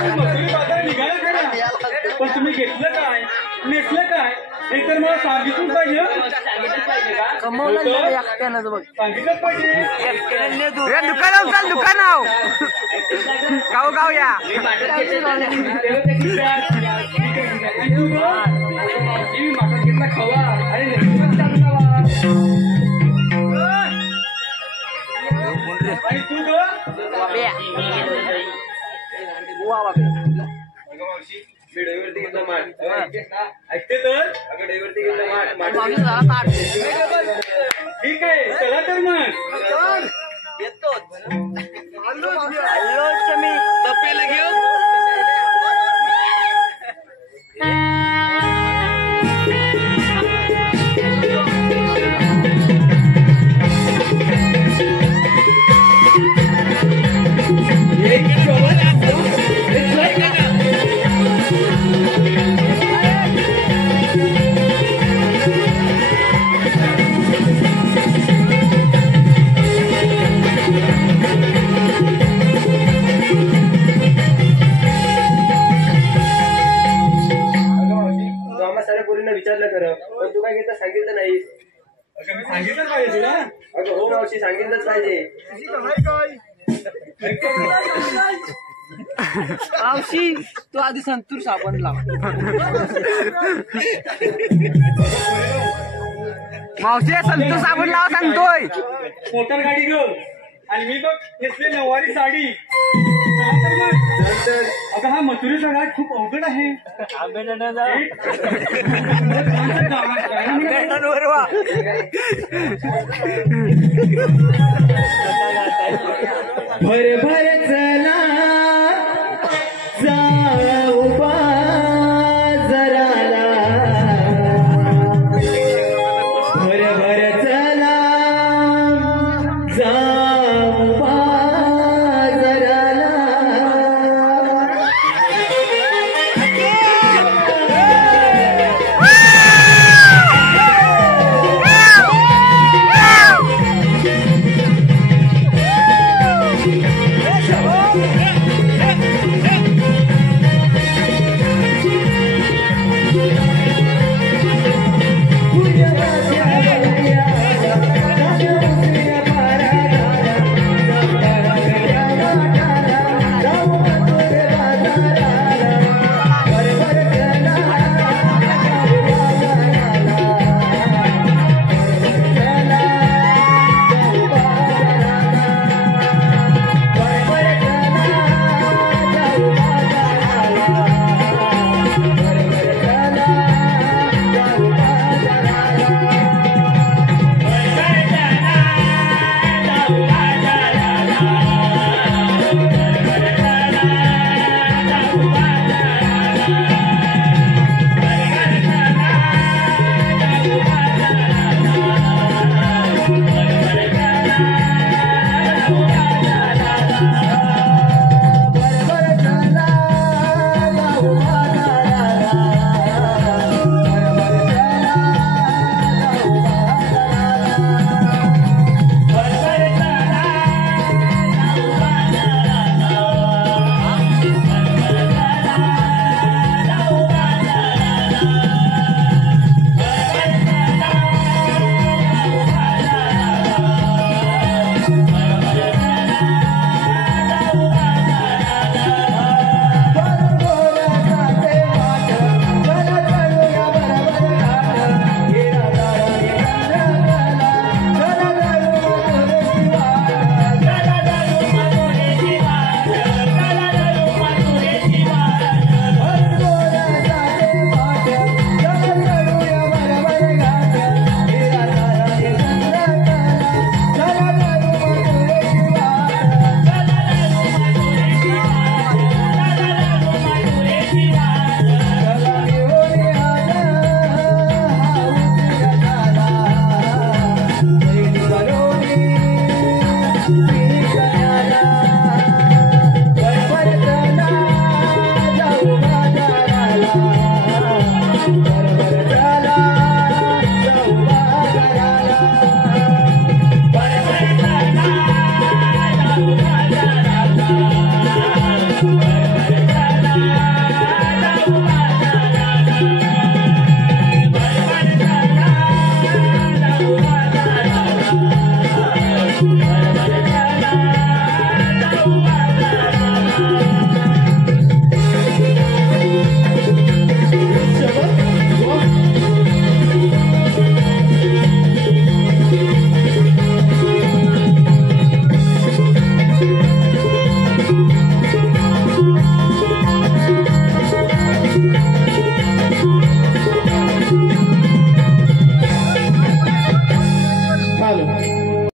निघाला खरा पण तुम्ही घेतलं काय नेसलं काय हे तर मला सांगितलं पाहिजे सांगितलंच पाहिजे दुकानावर चाल दुकानाव गाव गाव या घेतला खवा आणि आणि तू ग ड्रायव्हरती घेतला माठ ऐकते तर अगं ड्रायव्हरती घेतला माठ ठीक आहे चला तर मग येतोच मी तपेला घेऊन विचारलं खरं पण तू काय घेतलं सांगितलं नाही मी सांगितलंच पाहिजे तुला अगं हो मावशी सांगितलंच पाहिजे मावशी तू आधी संतूर साबण लाव मावशी संतूर साबण लाव सांगतोय मोटर गाडी ग आणि मी बघ घेतली नऊवारी साडी आता हा मथुरेचा घाट खूप अवघड आहे भर भर चला जाऊ बाजाराला भर भर चला जाऊ बाजाराला Bye.